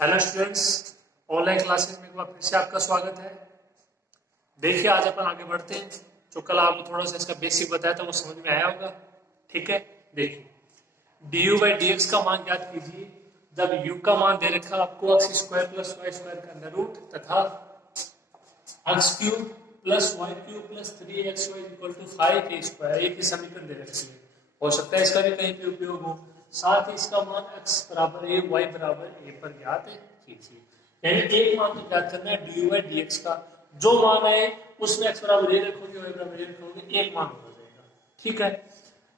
Hello students, online classes में एक बार फिर से आपका स्वागत है। देखिए आज अपन आगे बढ़ते हैं। जो कल आपको थोड़ा सा इसका बेसिक बताया था वो समझ में आया होगा। ठीक है, देखिए D you by D x का मान याद कीजिए। जब u का मान दे रखा आपको x square plus Y square का अंडर रूट तथा x cube plus y cube plus 3xy equal to 5a² एक ही समीकरण दे रखी है। हो सकता है इसका भी कहीं पे उपयोग हो। साथ ही इसका मान x बराबर a y बराबर a पर ज्ञात कीजिए। यानी एक मान तो ज्ञात करना है D you by D x का। जो मान आए उसमें x बराबर a रखोगे, y बराबर a रखोगे, एक मान हो जाएगा। ठीक है,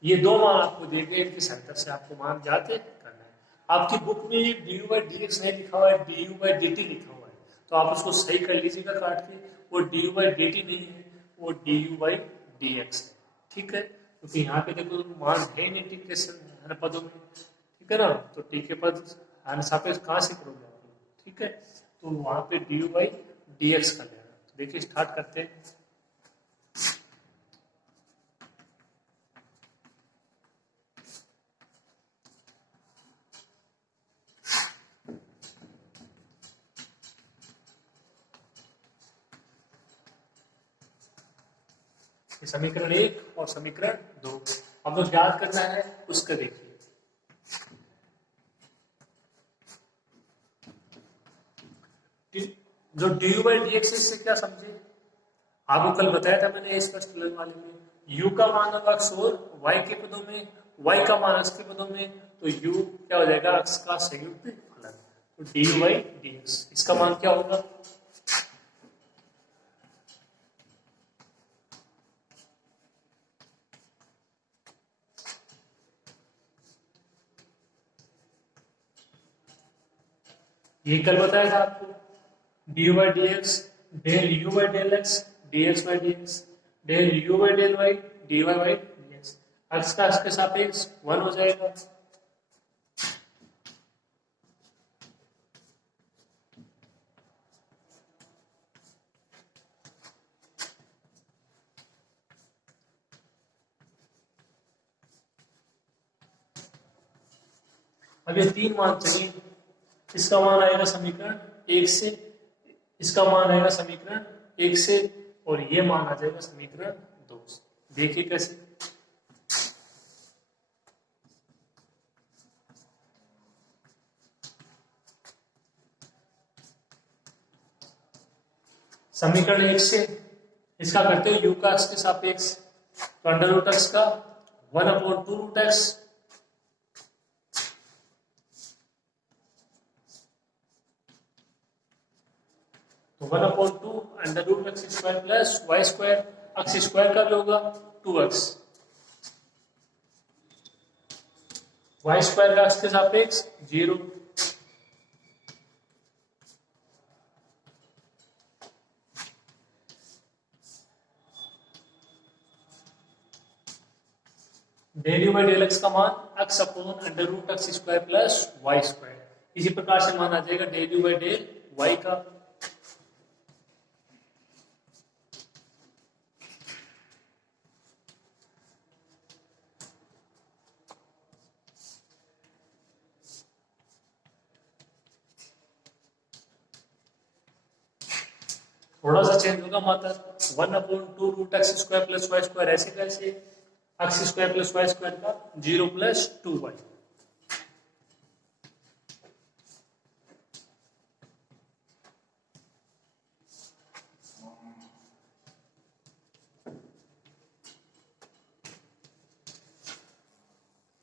ये दो मान आपको दिए गए, इनके सेंटर से आपको मान ज्ञात करना है। आपकी बुक में D you by D x नहीं लिखा हुआ है, D you by D T लिखा हुआ है, तो आप उसको सही कर लीजिएगा काट के। वो D you by D T नहीं है, वो D you by D X है। ठीक है, क्योंकि यहाँ पे देखो मान है नहीं इंटीग्रेशन पदों में। ठीक है ना, तो टी के पद सापेक्ष कहाँ से करोगे आप लोग। ठीक है, तो वहां पे D you by D x कर लेना। तो देखिए स्टार्ट करते हैं। समीकरण 1 और समीकरण 2 हम लोग याद करना है उसका। देखिए जो D you by D x से क्या समझे, आपको कल बताया था मैंने इस फर्स्ट वाले में u का मान होगा x और y के पदों में, y का मान x के पदों में, तो u क्या हो जाएगा x का संयुक्त फलन। तो d you by D x इसका मान क्या होगा, ये कल बताया था आपको। D you by D x del you by del x d x by D x del you by del y d Y by D x. X का इसके सापेक्ष 1 हो जाएगा। अब ये तीन मान चाहिए। इसका मान आएगा समीकरण 1 से, इसका मान आएगा समीकरण 1 से, और ये मान आ जाएगा समीकरण 2 से। देखिए कैसे। समीकरण 1 से इसका करते हो u का x के सापेक्ष, तो अंडर रूट x का 1/2 रूट x तो 1/2 under root x square plus Y square. X square का भी होगा 2x, वाई स्क्वायर का एक्स के सापेक्ष 0। Del you by del x का मान x upon under root x square plus Y square. इसी प्रकार से मान आ जाएगा del you by del y का। थोड़ा सा चेंज होगा मात्र 1/2 root x square plus Y square. ऐसे कैसे, x square plus Y square का 0 plus 2y।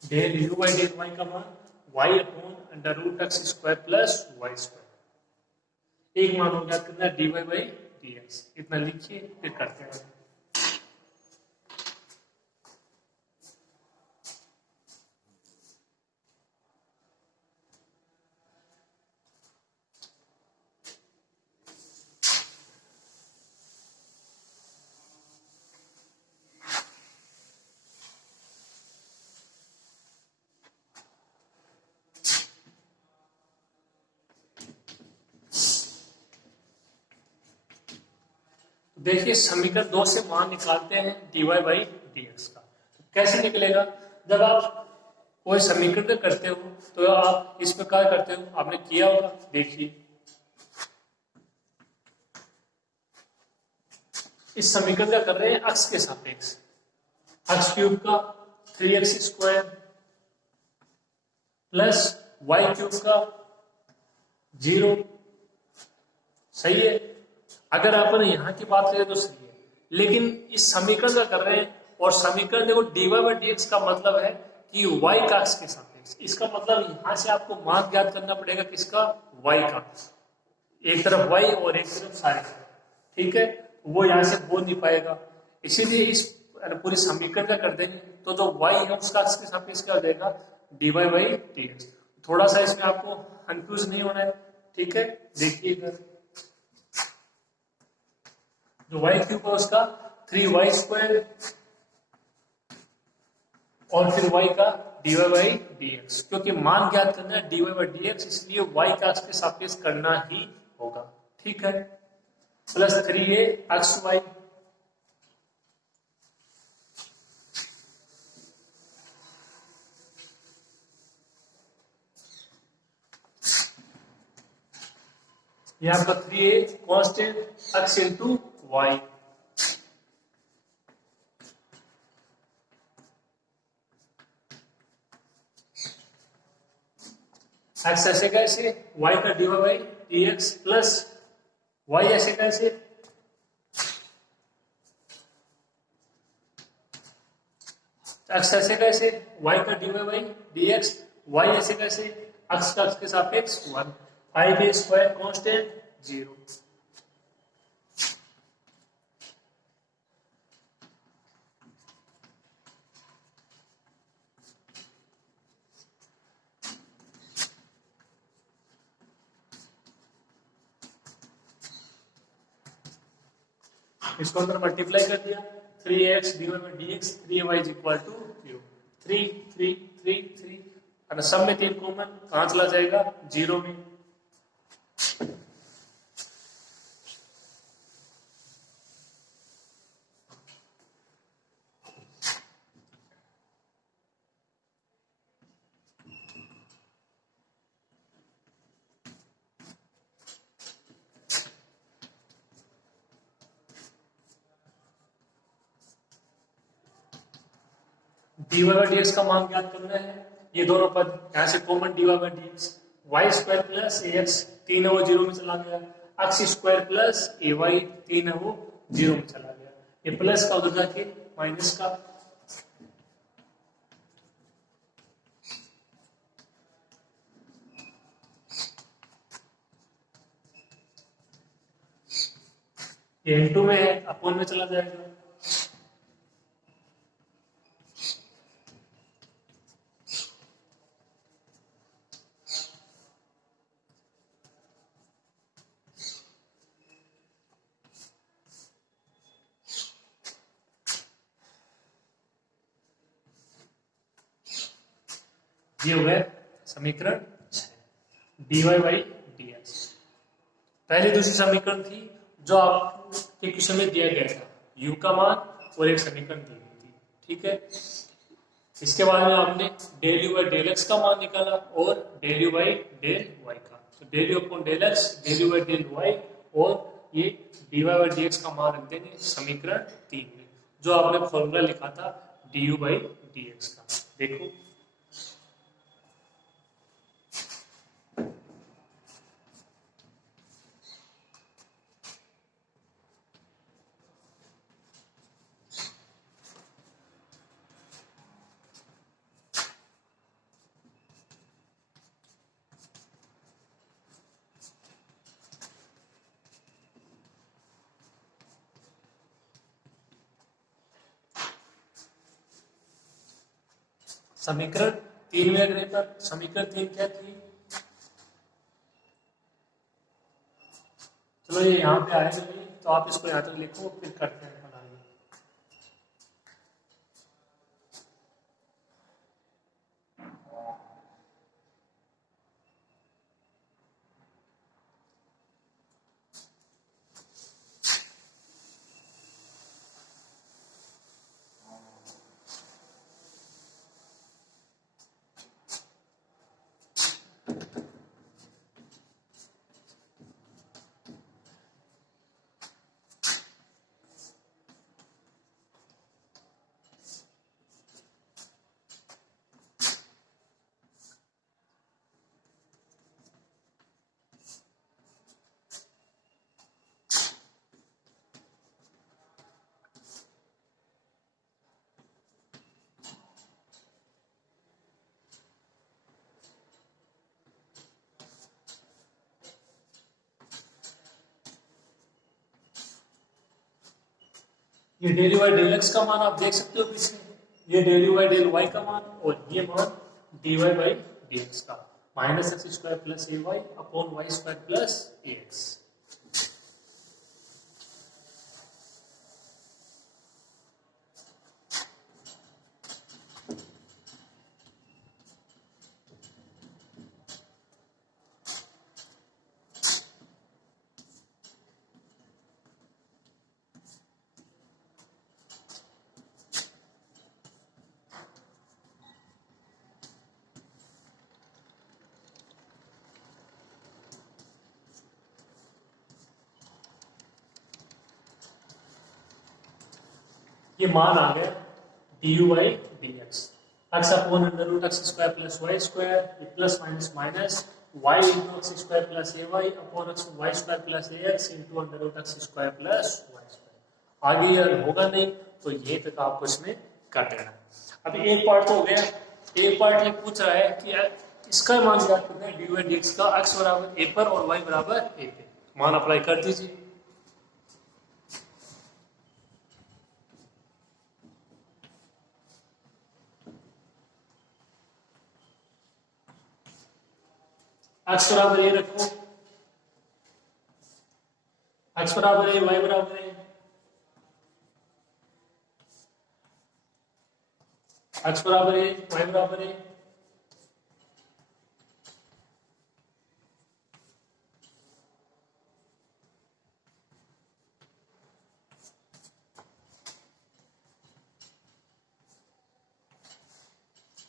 Del you by del y का मान y upon under root x square plus Y square. एक मान हो ज्ञात करना है d Y by D x. इतना लिखिए फिर करते हैं। देखिए समीकरण 2 से मान निकालते हैं dy बाई dx का। तो कैसे निकलेगा, जब आप कोई समीकरण का करते हो तो आप इस प्रकार करते हो, आपने किया होगा। देखिए इस समीकरण का कर रहे हैं अक्ष के सापेक्ष, अक्ष क्यूब का 3x² प्लस वाई क्यूब का 0। सही है। अगर अपन यहां की बात करें तो सही है, लेकिन इस समीकरण का कर रहे हैं और समीकरण देखो dy/dx का मतलब है कि y का अक्ष के सापेक्ष। इसका मतलब यहां से आपको मान ज्ञात करना पड़ेगा किसका, y का। एक तरफ y और एक तरफ साइन, ठीक है। वो यहां से हो नहीं पाएगा, इसीलिए इस पूरी समीकरण का कर देंगे तो जो y है उसका अक्ष के सापेक्ष क्या हो जाएगा, dy/dx। थोड़ा सा इसमें आपको कंफ्यूज नहीं होना है, ठीक है। देखिएगा जो y क्यूब है उसका 3y² और फिर y का dy/dx, क्योंकि मान ज्ञात करना है dy/dx, इसलिए y का अक्ष के सापेक्ष करना ही होगा, ठीक है। प्लस 3a अक्ष y, ये आपका 3a कांस्टेंट अक्ष इंटू y। एक्स ऐसे कैसे, y का dy/dx प्लस y ऐसे कैसे, एक्स ऐसे कैसे, y का dy/dx, y ऐसे कैसे, अक्ष का अक्ष के सापेक्ष 1, 5a² कांस्टेंट 0। इसको अंदर मल्टीप्लाई कर दिया, 3x dy/dx 3y is equal to 0। 3 3 3 3 और सब में 3 कॉमन, कहां चला जाएगा, 0 में। dy/dx का मान ज्ञात करना है, ये दोनों पद यहां से common dy/dx, y² plus ax 3 है वो 0 में चला गया, अक्ष स्क्वायर प्लस ay 3 है वो 0 में चला गया, ये प्लस का उधर जाके माइनस का। ये इनटू में है, अपोन में चला जाएगा। ये हो गया समीकरण 6 dy/dx। पहले दूसरी समीकरण थी जो आपके क्वेश्चन में दिया गया था, u का मान और एक समीकरण दी गई थी, ठीक है। इसके बाद में आपने डेल u/डेल x का मान निकाला और डेल u/डेल y का, तो डेल u/डेल x, डेल u/डेल y और ये dy/dx का मान रख देंगे समीकरण 3 में, जो आपने फॉर्मूला लिखा था du/dx का। देखो समीकरण 3 में अगर पर समीकरण 3 क्या थी, चलो ये यहाँ पे आएगा नहीं तो आप इसको यहाँ तक लिखो, फिर करते हैं बनाइए। ये डेल वाई डेल एक्स का मान आप देख सकते हो पीछे, ये डेल वाई डेल वाई का मान, और ये मान D Y by D x का, minus X square plus A Y upon Y square plus A X. ये मान आ गया D you by D x, X upon under root x square plus Y square, plus minus minus Y into X square plus A Y upon X Y square plus A X into under root x square plus Y square. आगे ये होगा नहीं तो ये तक आपको इसमें कर देना। अभी एक पार्ट तो हो गया, एक पार्ट ये पूछ रहा है कि इसका मान ज्ञात करना है डी वाई डी एक्स का, एक्स बराबर ए पर और वाई बराबर ए पे, मान अप्लाई कर दीजिए। एक्स बराबर ए रखो, एक्स बराबर ए वाई बराबर ए, एक्स बराबर ए वाई बराबर ए,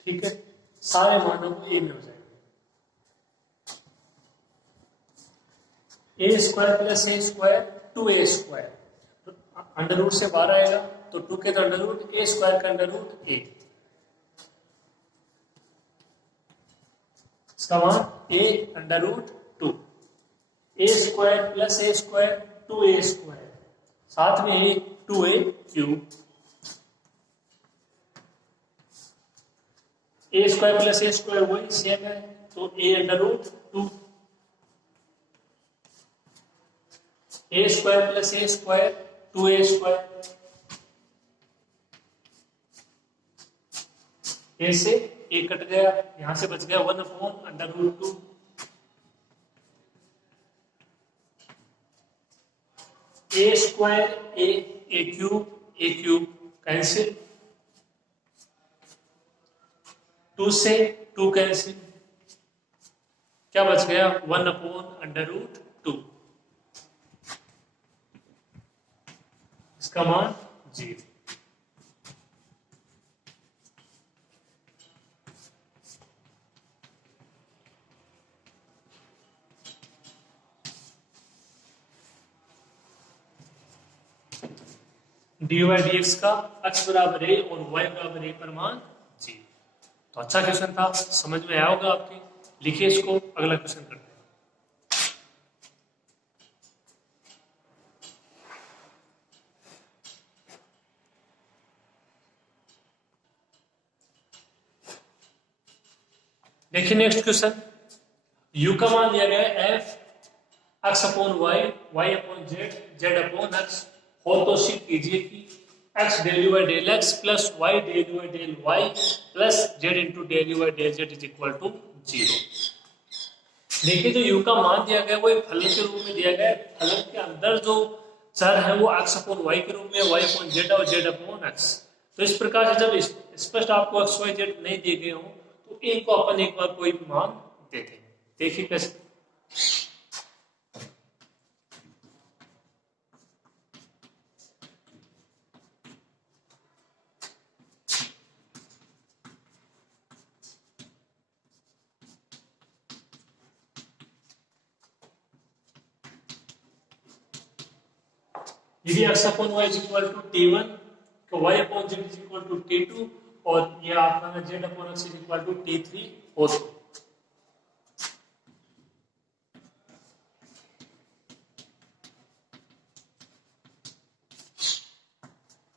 ठीक है, सारे मानों को ए में हो जाएगा। A square plus A square two A square, under root से बाहर आएगा तो टू के तो अंडर रूट, ए स्क्वायर का अंडर रूट ए, इसका मान A under root two, A square plus A square two A square, साथ में A two A cube, A square plus A square वही सेम है तो A under root two, A square plus A square two A square, ए से a cut गया, यहां से बच गया one upon under root two, A square a cube cancel, two से टू कैंसिल, क्या बच गया one upon under root two, इसका मान 0। डी वाई डी एक्स का एक्स बराबर ए और वाई बराबर ए पर मान 0। तो अच्छा क्वेश्चन था, समझ में आया होगा आपके, लिखिए इसको, अगला क्वेश्चन करते हैं। देखिए नेक्स्ट क्वेश्चन, u का मान दिया गया है f x upon Y, Y upon Z, Z upon x, हो तो सिद्ध कीजिए कि x del you by del x plus y del you by del y plus z into del you by del z is equal to 0। देखिए जो u का मान दिया गया वो एक फलन के रूप में दिया गया है, फलन के अंदर जो चर है वो x अपॉन वाई के रूप में, वाई अपॉन जेड और जेड अपॉन एक्स। तो इस प्रकार से जब स्पष्ट आपको एक्स वाई जेड नहीं दिए गए हों तो एक को अपन एक बार कोई भी मान देते हैं। देखिए कैसे, यदि x upon y is equal to t1 तो y upon z is equal to t2 और ये आपका z upon x is equal to t3 हो तो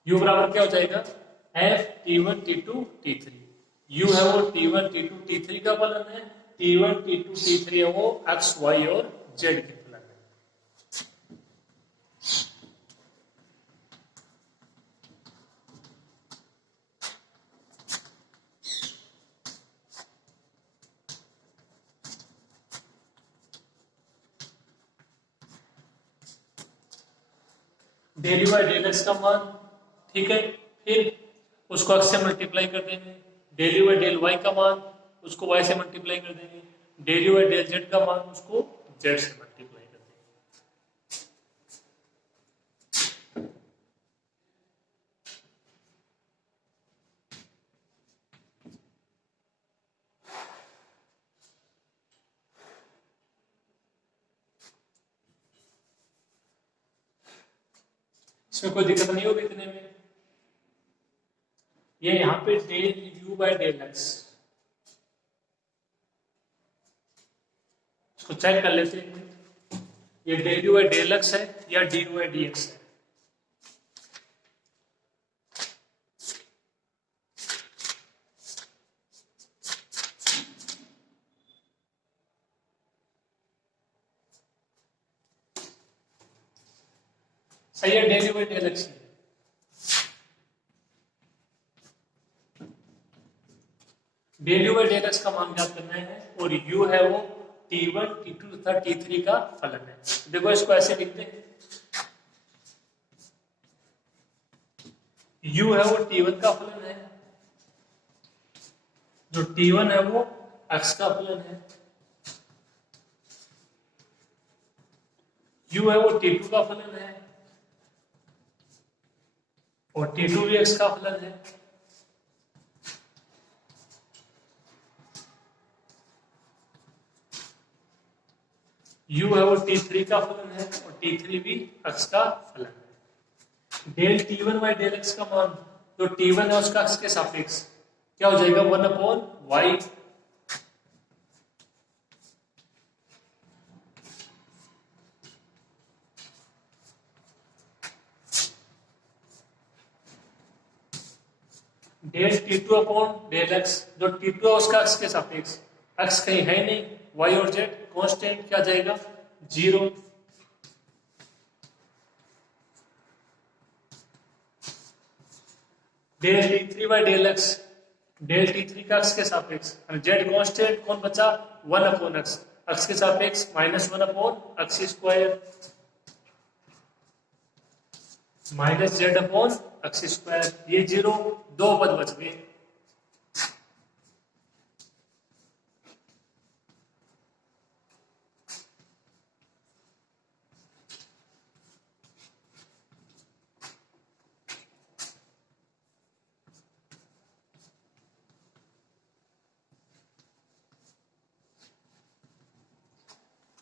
u बराबर क्या हो जाएगा f t1 t2 t3, u है वो t1 t2 t3 का फलन है, t1 t2 t3 है वो x y और z की फलन है। Del you by del x का मान, ठीक है, फिर उसको एक्स से मल्टीप्लाई कर देंगे, del you by del y का मान उसको वाई से मल्टीप्लाई कर देंगे, del you by del z का मान उसको जेड से मल्टीप्लाई कर देंगे। इसमें कोई दिक्कत नहीं होगी इतने में। ये यहाँ पे del you by del x, इसको चेक कर लेते हैं, ये del you by del X है या D you by D X है। सही है, del you by del X है। Del you by del x का मान ज्ञात करना है और यू है वो T1, T2 तथा T3 का फलन है। देखो इसको ऐसे लिखते हैं, U है वो T1 का फलन है, जो T1 है वो X का फलन है, U है वो T2 का फलन है और T2 भी X का फलन है। U है वो T3 का फलन है और T3 भी X का फलन है। Del T1 by del x का मान, जो T1 है उसका X के सापेक्ष क्या हो जाएगा, 1/y। Del T2 upon del x, जो T2 है उसका X के सापेक्ष, X कहीं है नहीं, Y और Z कांस्टेंट क्या जाएगा 0। Del T3 by del x, del T3 का X के सापेक्ष, Z कांस्टेंट कौन बचा 1/x, X के सापेक्ष -1/x square minus Z/x square, ये 0, 2 पद बच गए।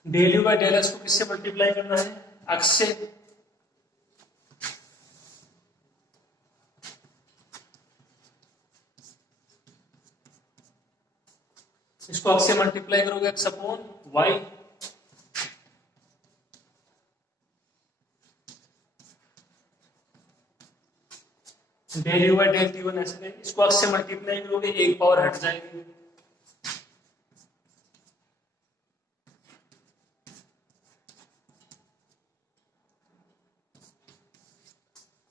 Del you by del x को किससे मल्टीप्लाई करना है, एक्स से। इसको एक्स से मल्टीप्लाई करोगे x upon y, del you by del t one ऐसे, इसको एक्स से मल्टीप्लाई करोगे एक पावर हट जाएगी,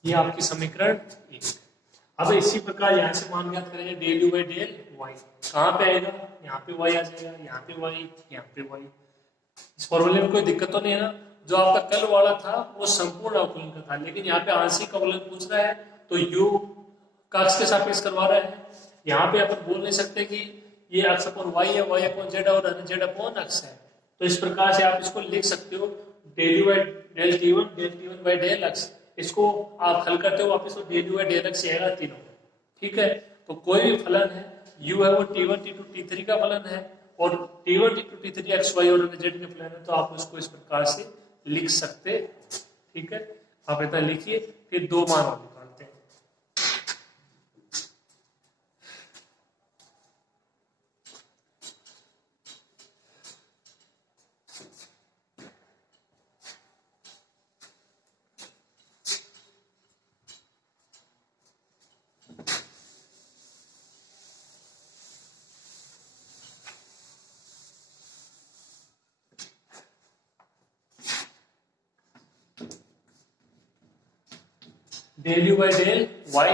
ये आपकी समीकरण एक। अब इसी प्रकार यहां से मान ज्ञात करेंगे del you by del y, कहां पे आएगा, यहाँ पे वाई आ जाएगा, यहाँ पे वाई, यहाँ पे वाई। इस फॉर्मूले में कोई दिक्कत तो नहीं है ना। जो आपका कल वाला था वो संपूर्ण अवकलन का था, लेकिन यहाँ पे आंशिक अवकलन पूछ रहा है तो यू का एक्स के सापेक्ष करवा रहा है। यहाँ पे अपन बोल नहीं सकते कि ये एक्स अपॉन वाई है, वाई अपॉन जेड और जेड अपॉन एक्स है। तो इस प्रकार से आप इसको लिख सकते हो, del you by del t one by del x. इसको आप हल करते हो वापस तो del you by del x आएगा तीनों, ठीक है। तो कोई भी फलन है, यू है वो T1, T2, T3 का फलन है और T1, T2, T3 x Y और जेड के फलन है, तो आप उसको इस प्रकार से लिख सकते, ठीक है। आप इतना लिखिए, फिर दो मान और निकालते हैं। Del you by del y,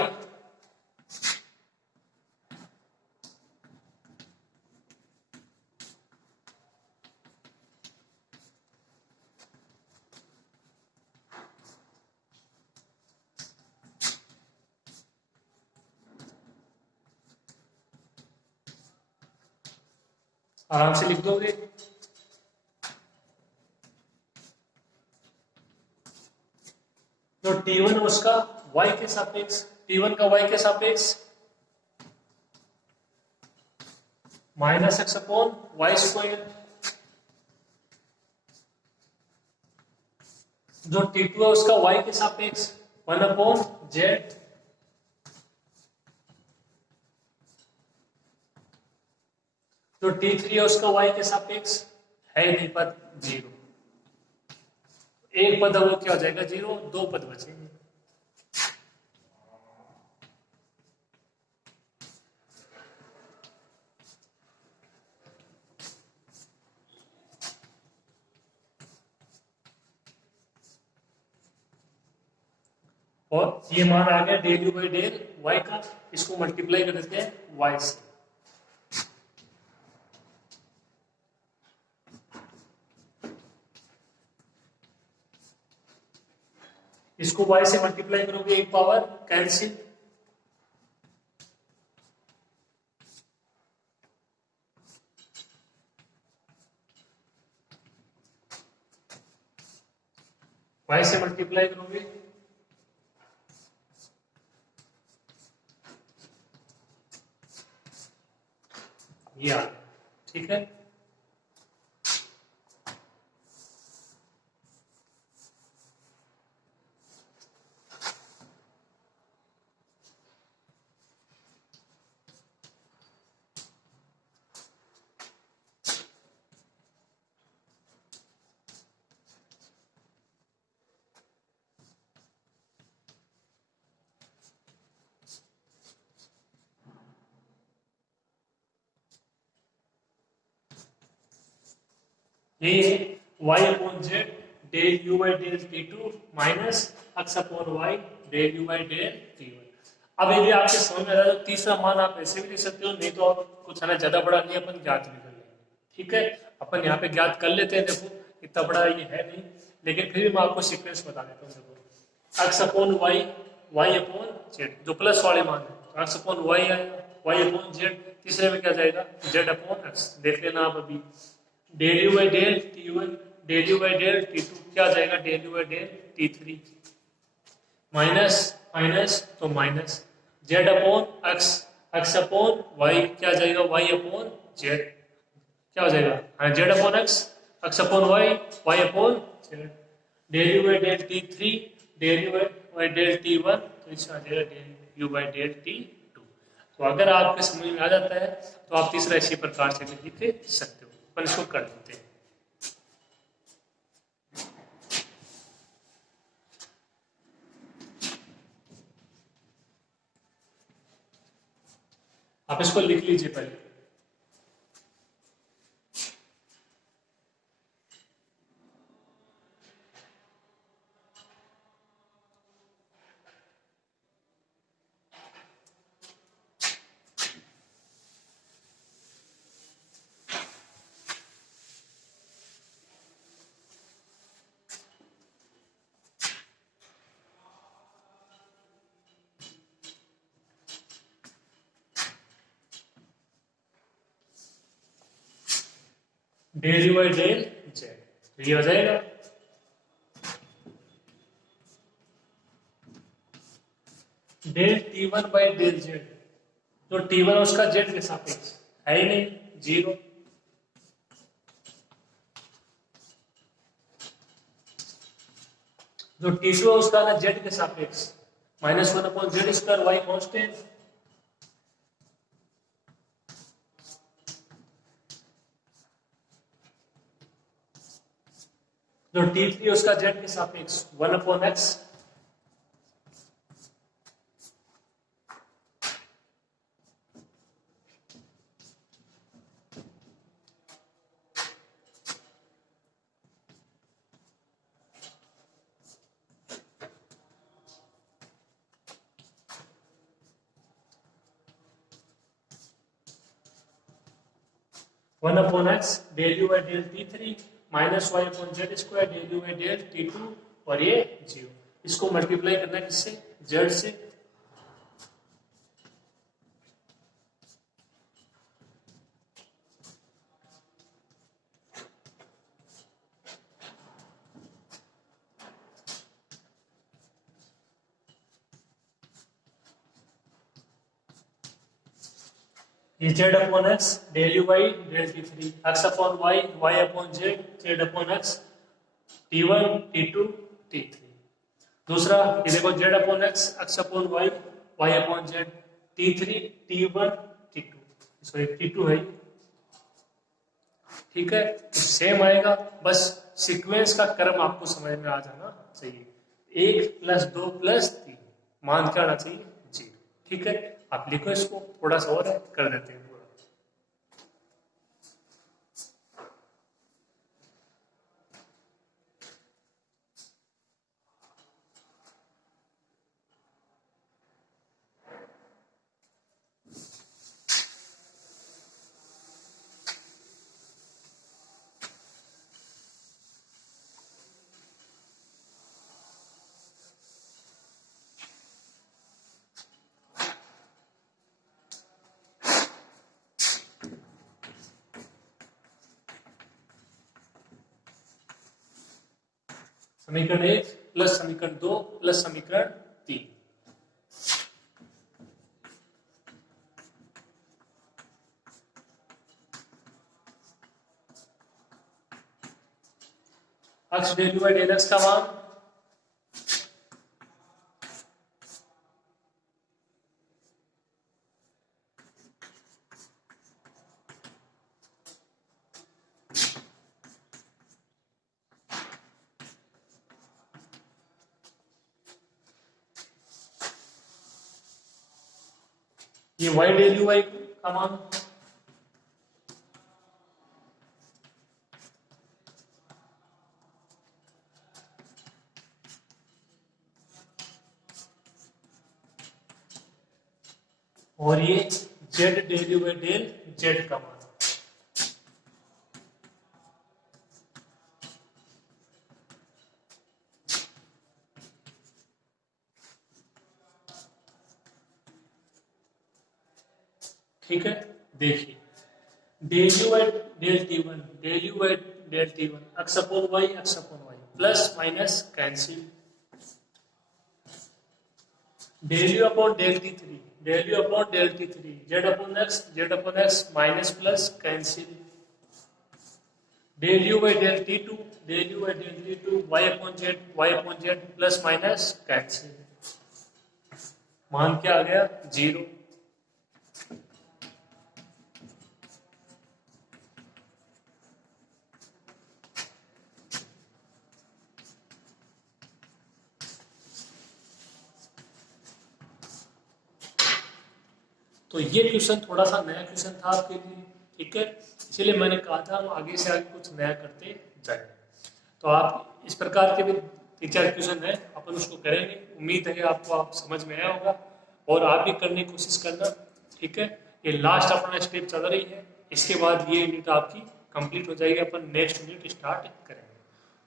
आराम से लिख दोगे। जो T1 है उसका y के सापेक्ष, T1 का y के सापेक्ष minus x upon Y square. जो T2 है उसका y के सापेक्ष 1 अपॉन जेड। जो T3 है उसका y के सापेक्ष है नहीं पद 0। एक पद है वो क्या हो जाएगा 0, दो पद बचेंगे। और ये मान आ गया del you by del y का, इसको मल्टीप्लाई कर देते हैं वाई से। इसको y से मल्टीप्लाई करोगे एक पावर कैंसिल, y से मल्टीप्लाई करोगे ये आ गया, ठीक है। ये y upon Z del you by del T2 minus x upon y del you by del T1। अब यदि आपके समझ में आ रहा है तो तीसरा मान आप ऐसे भी लिख सकते हो, नहीं तो आप कुछ है ना ज्यादा बड़ा नहीं, अपन ज्ञात भी कर लेंगे, ठीक है। अपन यहाँ पे ज्ञात कर लेते हैं, देखो इतना बड़ा ये है नहीं, लेकिन फिर भी मैं आपको सीक्वेंस बता देता हूँ। देखो x upon Y, Y upon z, जो प्लस वाले मान है तो x अपॉन वाई आएगा, वाई अपॉन जेड, तीसरे में क्या जाएगा जेड अपॉन x। देख लेना आप अभी, del you by del T1 del you by del T2 क्या जाएगा del you by del T3 minus minus तो minus Z upon X, X upon Y क्या जाएगा वाई अपॉन जेड, क्या हो जाएगा हाँ Z upon X, X upon Y, Y upon Z. Del you by del T3 del you by del T1 तो इसका आ जाएगा del you by del T2। तो अगर आपके समझ में आ जाता है तो आप तीसरा इसी प्रकार से भी लिख सकते हो। अपन इसको कर देते हैं। आप इसको लिख लीजिए पहले। Del you by del z, तो ये हो जाएगा del T1 by del z. तो T1 उसका जेड के सापेक्ष है ही नहीं 0, जो T2 है उसका ना जेड के सापेक्ष minus 1 upon z square y constant, जो T3 उसका जेड के सापेक्ष 1 upon x, one upon x del you by del T3 minus y upon z square del you by del T2 और ये 0। इसको मल्टीप्लाई करना है किससे जेड से, ये Z upon x del U Y del T three, X upon Y Y upon Z Z upon X T one T two T three. दूसरा ये देखो Z upon X upon Y Y upon Z T three T one T two, sorry T two है, ठीक है। तो same आएगा, बस sequence का क्रम आपको समझ में आ जाना चाहिए। 1 प्लस 2 प्लस 3 मान क्या आना चाहिए 0, ठीक है। आप लिखो इसको, थोड़ा सा और है कर देते हैं पूरा। समीकरण 1 प्लस समीकरण 2 प्लस समीकरण 3। X del you by del x का मान ये वाई डेल यू वाई का मान और ये z del you by del z का मान। ठीक है, देखिए del you by del t one del you by del t one x upon y plus minus cancel, del u upon del T three del u upon del T three z upon x minus plus cancel, del you by del t two y upon z plus minus cancel, मान क्या आ गया 0। तो ये question थोड़ा सा नया question था आपके लिए, ठीक है, इसीलिए मैंने कहा था हम आगे से आगे कुछ नया करते जाएंगे। तो आप इस प्रकार के भी 3-4 क्वेश्चन है, अपन उसको करेंगे। उम्मीद है आपको आप समझ में आया होगा और आप भी करने की कोशिश करना, ठीक है। ये लास्ट अपना स्टेप चल रही है, इसके बाद ये यूनिट आपकी कंप्लीट हो जाएगी, अपन नेक्स्ट यूनिट स्टार्ट करेंगे।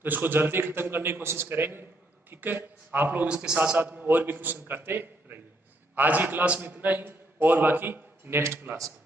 तो इसको जल्दी खत्म करने की कोशिश करेंगे, ठीक है। आप लोग इसके साथ साथ में और भी क्वेश्चन करते रहिए। आज की क्लास में इतना ही, और बाकी नेक्स्ट क्लास में।